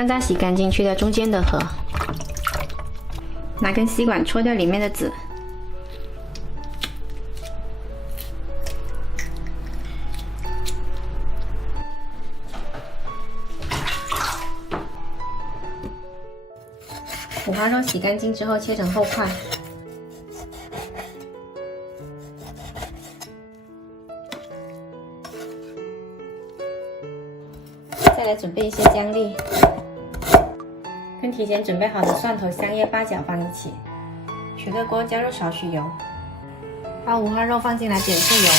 山楂洗干净，去掉中间的核，拿根吸管戳掉里面的籽。五花肉洗干净之后切成厚块。再来准备一些姜粒，跟提前准备好的蒜头、香叶、八角放一起。取热锅，加入少许油，把五花肉放进来，点速油。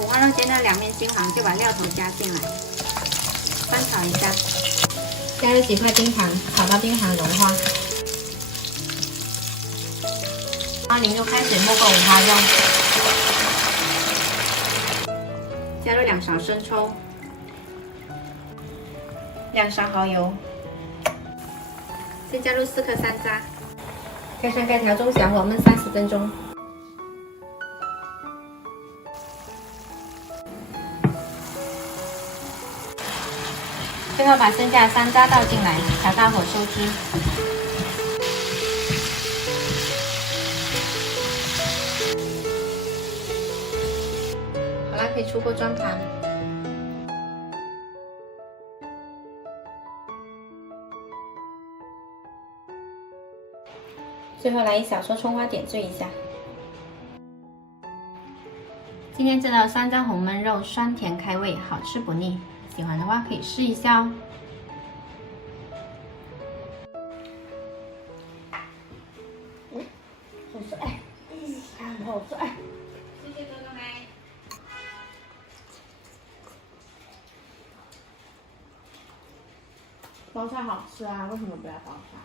五花肉煎到两面金黄，就把料头加进来，翻炒一下，加入几块冰糖，炒到冰糖融化。淋入开水没过五花肉。加入2勺生抽，2勺蚝油，再加入4颗山楂，盖上盖，调中小火焖30分钟。最后把剩下的山楂倒进来，调大火收汁。好了，可以出锅装盘。最后来一小撮葱花点缀一下。今天这道山楂红焖肉酸甜开胃，好吃不腻，喜欢的话可以试一下哦。好帅，好帅！谢谢周冬梅。包菜好吃啊，为什么不要包菜？